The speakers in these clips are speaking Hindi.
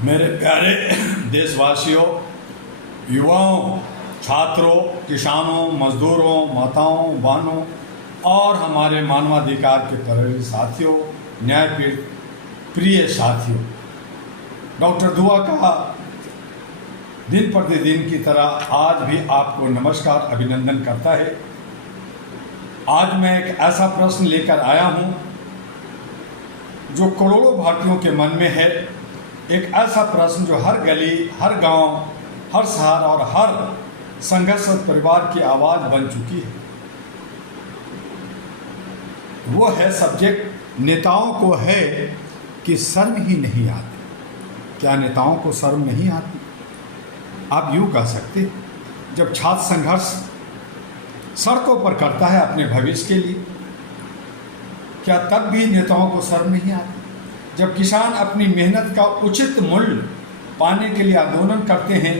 मेरे प्यारे देशवासियों, युवाओं, छात्रों, किसानों, मजदूरों, माताओं, बहनों और हमारे मानवाधिकार के प्रिय साथियों, न्यायपीठ प्रिय साथियों, डॉक्टर दुआ का दिन प्रतिदिन की तरह आज भी आपको नमस्कार अभिनंदन करता है। आज मैं एक ऐसा प्रश्न लेकर आया हूं जो करोड़ों भारतीयों के मन में है। एक ऐसा प्रश्न जो हर गली, हर गांव, हर शहर और हर संघर्षरत परिवार की आवाज बन चुकी है। वो है सब्जेक्ट, नेताओं को है कि शर्म ही नहीं आती। क्या नेताओं को शर्म नहीं आती? आप यूँ कह सकते, जब छात्र संघर्ष सड़कों पर करता है अपने भविष्य के लिए, क्या तब भी नेताओं को शर्म नहीं आती? जब किसान अपनी मेहनत का उचित मूल्य पाने के लिए आंदोलन करते हैं,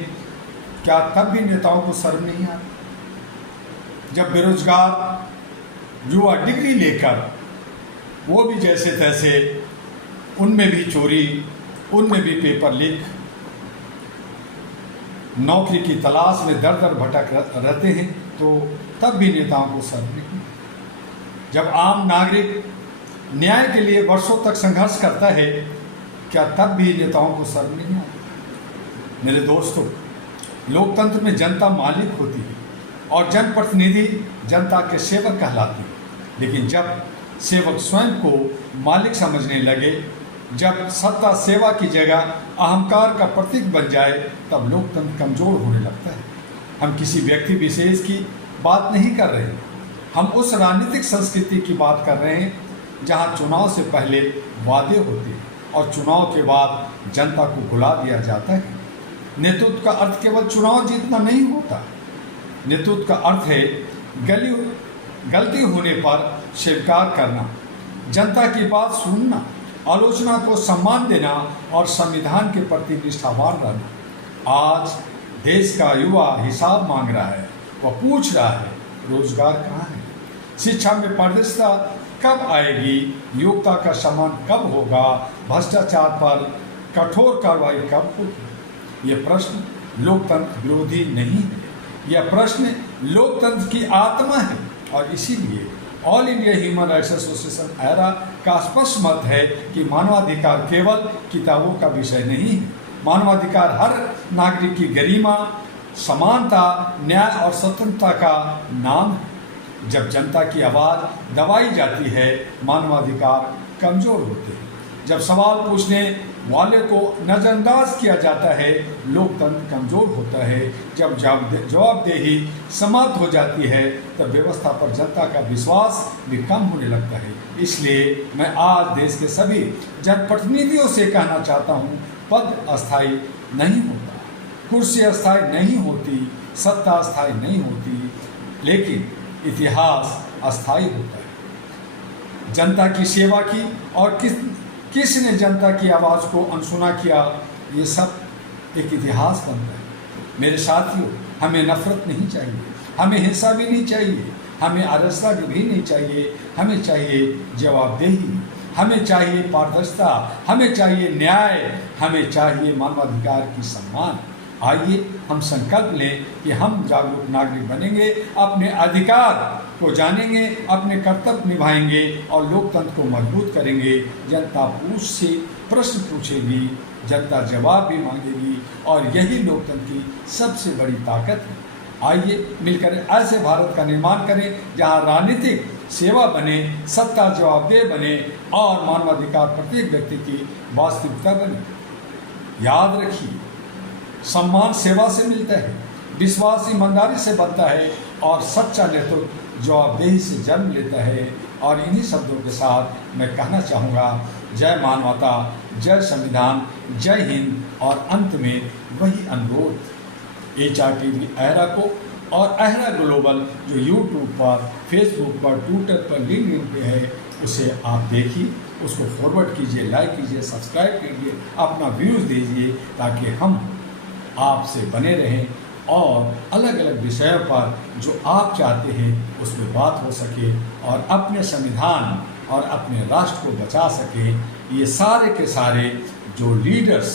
क्या तब भी नेताओं को शर्म नहीं आती? जब बेरोजगार युवा डिग्री लेकर वो भी जैसे तैसे, उनमें भी चोरी, उनमें भी पेपर लीक, नौकरी की तलाश में दर दर भटक रहते हैं, तो तब भी नेताओं को शर्म नहीं। जब आम नागरिक न्याय के लिए वर्षों तक संघर्ष करता है, क्या तब भी नेताओं को शर्म नहीं आती? मेरे दोस्तों, लोकतंत्र में जनता मालिक होती है और जनप्रतिनिधि जनता के सेवक कहलाते हैं। लेकिन जब सेवक स्वयं को मालिक समझने लगे, जब सत्ता सेवा की जगह अहंकार का प्रतीक बन जाए, तब लोकतंत्र कमजोर होने लगता है। हम किसी व्यक्ति विशेष की बात नहीं कर रहे, हम उस राजनीतिक संस्कृति की बात कर रहे हैं जहां चुनाव से पहले वादे होते हैं और चुनाव के बाद जनता को भुला दिया जाता है। नेतृत्व का अर्थ केवल चुनाव जीतना नहीं होता। नेतृत्व का अर्थ है गलती होने पर स्वीकार करना, जनता की बात सुनना, आलोचना को सम्मान देना और संविधान के प्रति निष्ठावान रहना। आज देश का युवा हिसाब मांग रहा है, वह पूछ रहा है रोजगार कहाँ है, शिक्षा में पारदर्शिता कब आएगी, योग्यता का सम्मान कब होगा, भ्रष्टाचार पर कठोर कार्रवाई कब होगी। ये प्रश्न लोकतंत्र विरोधी नहीं है, यह प्रश्न लोकतंत्र की आत्मा है। और इसीलिए all India human rights association era का स्पष्ट मत है कि मानवाधिकार केवल किताबों का विषय नहीं है। मानवाधिकार हर नागरिक की गरिमा, समानता, न्याय और स्वतंत्रता का नाम है। जब जनता की आवाज़ दबाई जाती है, मानवाधिकार कमजोर होते हैं। जब सवाल पूछने वाले को नज़रअंदाज किया जाता है, लोकतंत्र कमजोर होता है। जब जवाबदेही समाप्त हो जाती है, तब व्यवस्था पर जनता का विश्वास भी कम होने लगता है। इसलिए मैं आज देश के सभी जनप्रतिनिधियों से कहना चाहता हूँ, पद अस्थायी नहीं होता, कुर्सी अस्थायी नहीं होती, सत्ता अस्थायी नहीं होती, लेकिन इतिहास अस्थायी होता है। जनता की सेवा की और किसने जनता की आवाज़ को अनसुना किया, ये सब एक इतिहास बनता है। मेरे साथियों, हमें नफरत नहीं चाहिए, हमें हिंसा भी नहीं चाहिए, हमें अराजकता भी नहीं चाहिए। हमें चाहिए जवाबदेही, हमें चाहिए पारदर्शिता, हमें चाहिए न्याय, हमें चाहिए मानवाधिकार की सम्मान। आइए हम संकल्प लें कि हम जागरूक नागरिक बनेंगे, अपने अधिकार को जानेंगे, अपने कर्तव्य निभाएंगे और लोकतंत्र को मजबूत करेंगे। जनता पूछ से प्रश्न पूछेगी, जनता जवाब भी मांगेगी और यही लोकतंत्र की सबसे बड़ी ताकत है। आइए मिलकर ऐसे भारत का निर्माण करें जहां राजनीतिक सेवा बने, सत्ता जवाबदेह बने और मानवाधिकार प्रत्येक व्यक्ति की वास्तविकता बने। याद रखिए, सम्मान सेवा से मिलता है, विश्वास ईमानदारी से बनता है और सच्चा नेतृत्व जवाबदेही से जन्म लेता है। और इन्हीं शब्दों के साथ मैं कहना चाहूँगा, जय मानवता, जय संविधान, जय हिंद। और अंत में वही अनुरोध, HRTV एरा को और एरा ग्लोबल जो यूट्यूब पर, फेसबुक पर, ट्विटर पर, लिंक्डइन पे है, उसे आप देखिए, उसको फॉरवर्ड कीजिए, लाइक कीजिए, सब्सक्राइब कीजिए, अपना व्यूज़ दीजिए, ताकि हम आपसे बने रहें और अलग अलग विषयों पर जो आप चाहते हैं उस पर बात हो सके और अपने संविधान और अपने राष्ट्र को बचा सके। ये सारे के सारे जो लीडर्स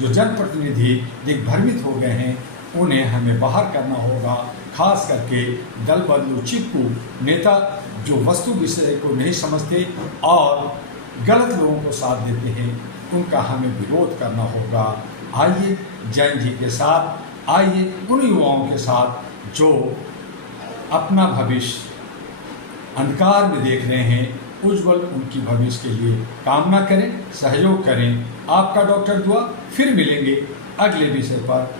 जो जनप्रतिनिधि दिग्भ्रमित हो गए हैं उन्हें हमें बाहर करना होगा। खास करके दल बंधु चिपकू नेता जो वस्तु विषय को नहीं समझते और गलत लोगों को साथ देते हैं, उनका हमें विरोध करना होगा। आइए जैन जी के साथ, आइए उन युवाओं के साथ जो अपना भविष्य अंधकार में देख रहे हैं, उज्जवल उनकी भविष्य के लिए कामना करें, सहयोग करें। आपका डॉक्टर दुआ। फिर मिलेंगे अगले विषय पर।